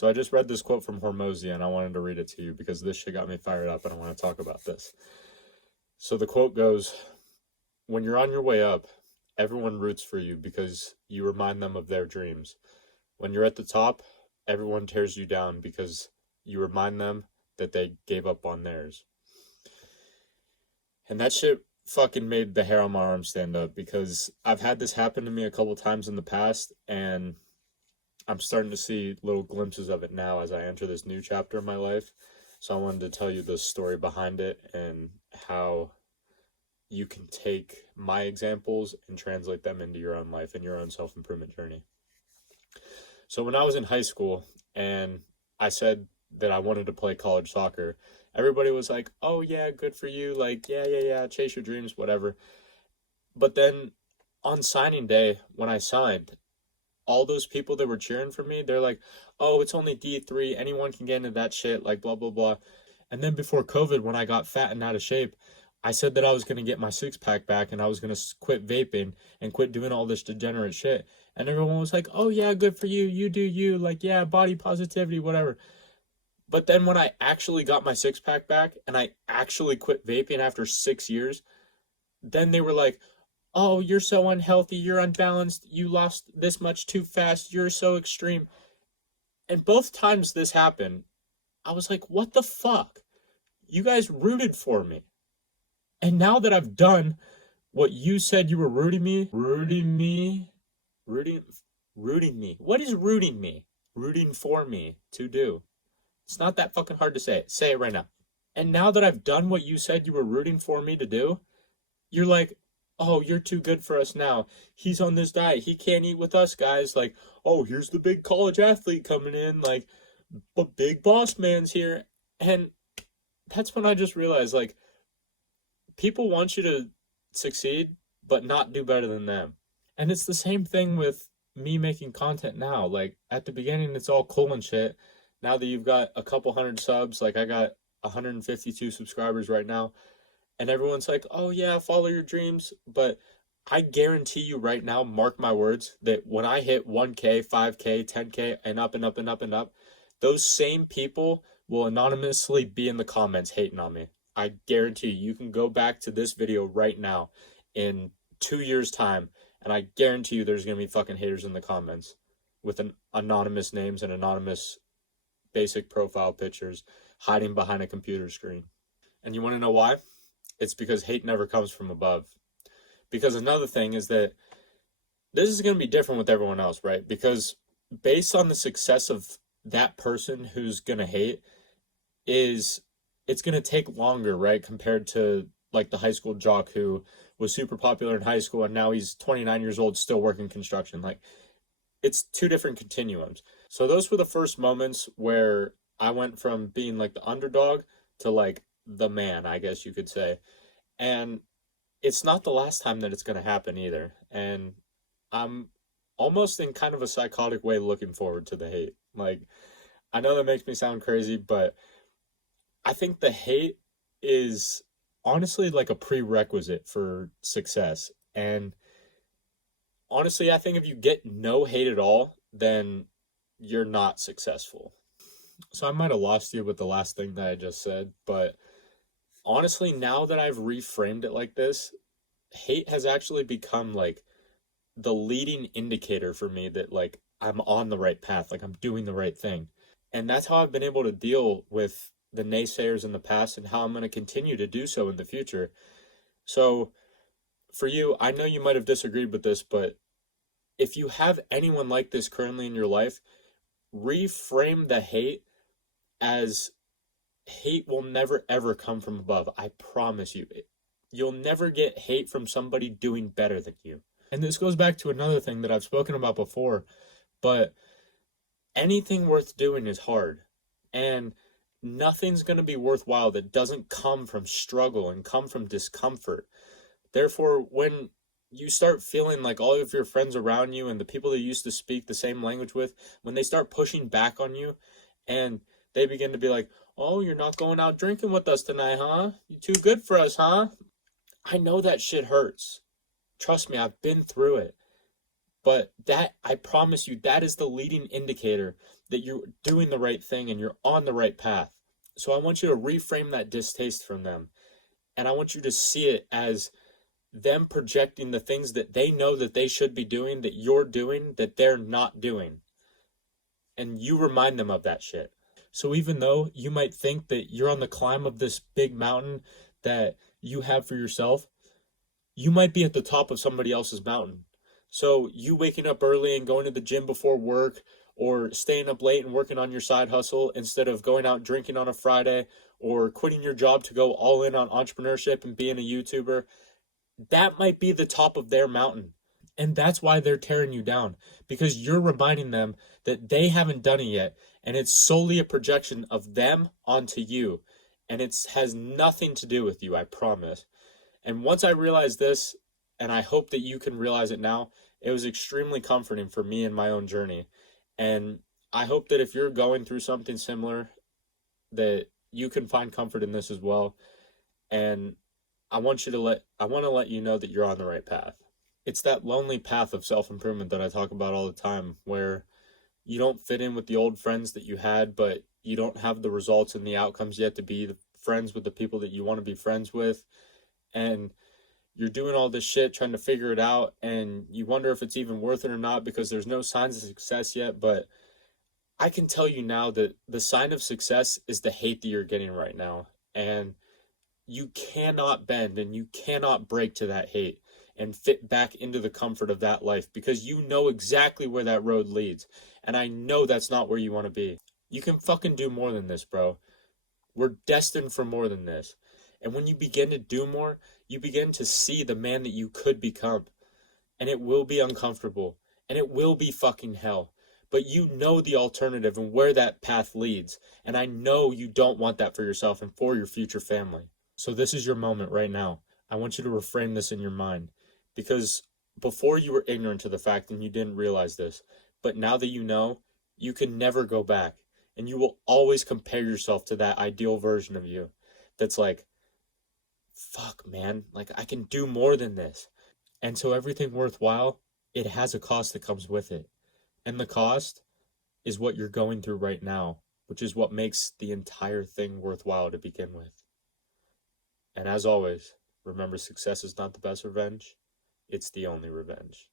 So I just read this quote from Hormozi, and I wanted to read it to you because this shit got me fired up, and I want to talk about this. So the quote goes, "When you're on your way up, everyone roots for you because you remind them of their dreams. When you're at the top, everyone tears you down because you remind them that they gave up on theirs." And that shit fucking made the hair on my arm stand up because I've had this happen to me a couple times in the past, and I'm starting to see little glimpses of it now as I enter this new chapter in my life. So I wanted to tell you the story behind it and how you can take my examples and translate them into your own life and your own self-improvement journey. So when I was in high school and I said that I wanted to play college soccer, everybody was like, "Oh yeah, good for you. Like, yeah, chase your dreams, whatever." But then on signing day, when I signed, all those people that were cheering for me, they're like, "Oh, it's only D3. Anyone can get into that shit, like blah, blah, blah." And then before COVID, when I got fat and out of shape, I said that I was going to get my six-pack back and I was going to quit vaping and quit doing all this degenerate shit. And everyone was like, "Oh yeah, good for you. You do you. Like, yeah, body positivity, whatever." But then when I actually got my six-pack back and I actually quit vaping after 6 years, then they were like, "Oh, you're so unhealthy, you're unbalanced, you lost this much too fast, you're so extreme." And both times this happened, I was like, what the fuck? You guys rooted for me. And now that I've done what you said you were rooting me. What is rooting me? Rooting for me to do. It's not that fucking hard to say. Say it right now. And now that I've done what you said you were rooting for me to do, you're like, "Oh, you're too good for us now. He's on this diet. He can't eat with us, guys." Like, "Oh, here's the big college athlete coming in. Like, but big boss man's here." And that's when I just realized, like, people want you to succeed, but not do better than them. And it's the same thing with me making content now. Like, at the beginning, it's all cool and shit. Now that you've got a couple hundred subs, like I got 152 subscribers right now, and everyone's like, "Oh yeah, follow your dreams." But I guarantee you right now, mark my words, that when I hit 1K, 5K, 10K, and up and up and up and up, those same people will anonymously be in the comments hating on me. I guarantee you. You can go back to this video right now in 2 years' time, and I guarantee you there's going to be fucking haters in the comments with an anonymous names and anonymous basic profile pictures hiding behind a computer screen. And you want to know why? It's because hate never comes from above. Because another thing is that this is going to be different with everyone else, right? Because based on the success of that person who's going to hate, it's going to take longer, right? Compared to like the high school jock who was super popular in high school and now he's 29 years old still working construction. Like, it's two different continuums. So those were the first moments where I went from being like the underdog to like the man, I guess you could say. And it's not the last time that it's going to happen either. And I'm almost in kind of a psychotic way looking forward to the hate. Like, I know that makes me sound crazy, but I think the hate is honestly like a prerequisite for success. And honestly, I think if you get no hate at all, then you're not successful. So I might have lost you with the last thing that I just said, but honestly, now that I've reframed it like this, hate has actually become like the leading indicator for me that like I'm on the right path, like I'm doing the right thing. And that's how I've been able to deal with the naysayers in the past and how I'm going to continue to do so in the future. So for you, I know you might have disagreed with this, but if you have anyone like this currently in your life, reframe the hate as hate will never ever come from above. I promise you. You'll never get hate from somebody doing better than you. And this goes back to another thing that I've spoken about before, but anything worth doing is hard. And nothing's going to be worthwhile that doesn't come from struggle and come from discomfort. Therefore, when you start feeling like all of your friends around you and the people that you used to speak the same language with, when they start pushing back on you and they begin to be like, "Oh, you're not going out drinking with us tonight, huh? You too good for us, huh?" I know that shit hurts. Trust me, I've been through it. But that, I promise you, that is the leading indicator that you're doing the right thing and you're on the right path. So I want you to reframe that distaste from them. And I want you to see it as them projecting the things that they know that they should be doing, that you're doing, that they're not doing. And you remind them of that shit. So even though you might think that you're on the climb of this big mountain that you have for yourself, you might be at the top of somebody else's mountain. So you waking up early and going to the gym before work, or staying up late and working on your side hustle instead of going out drinking on a Friday, or quitting your job to go all in on entrepreneurship and being a YouTuber, that might be the top of their mountain. And that's why they're tearing you down, because you're reminding them that they haven't done it yet. And it's solely a projection of them onto you. And it has nothing to do with you, I promise. And once I realized this, and I hope that you can realize it now, it was extremely comforting for me in my own journey. And I hope that if you're going through something similar, that you can find comfort in this as well. And I want to let you know that you're on the right path. It's that lonely path of self-improvement that I talk about all the time, where you don't fit in with the old friends that you had, but you don't have the results and the outcomes yet to be friends with the people that you want to be friends with. And you're doing all this shit trying to figure it out, and you wonder if it's even worth it or not because there's no signs of success yet. But I can tell you now that the sign of success is the hate that you're getting right now. And you cannot bend and you cannot break to that hate and fit back into the comfort of that life, because you know exactly where that road leads. And I know that's not where you want to be. You can fucking do more than this, bro. We're destined for more than this. And when you begin to do more, you begin to see the man that you could become. And it will be uncomfortable. And it will be fucking hell. But you know the alternative and where that path leads. And I know you don't want that for yourself and for your future family. So this is your moment right now. I want you to reframe this in your mind. Because before you were ignorant to the fact and you didn't realize this. But now that you know, you can never go back. And you will always compare yourself to that ideal version of you. That's like, fuck, man. Like, I can do more than this. And so everything worthwhile, it has a cost that comes with it. And the cost is what you're going through right now, which is what makes the entire thing worthwhile to begin with. And as always, remember, success is not the best revenge. It's the only revenge.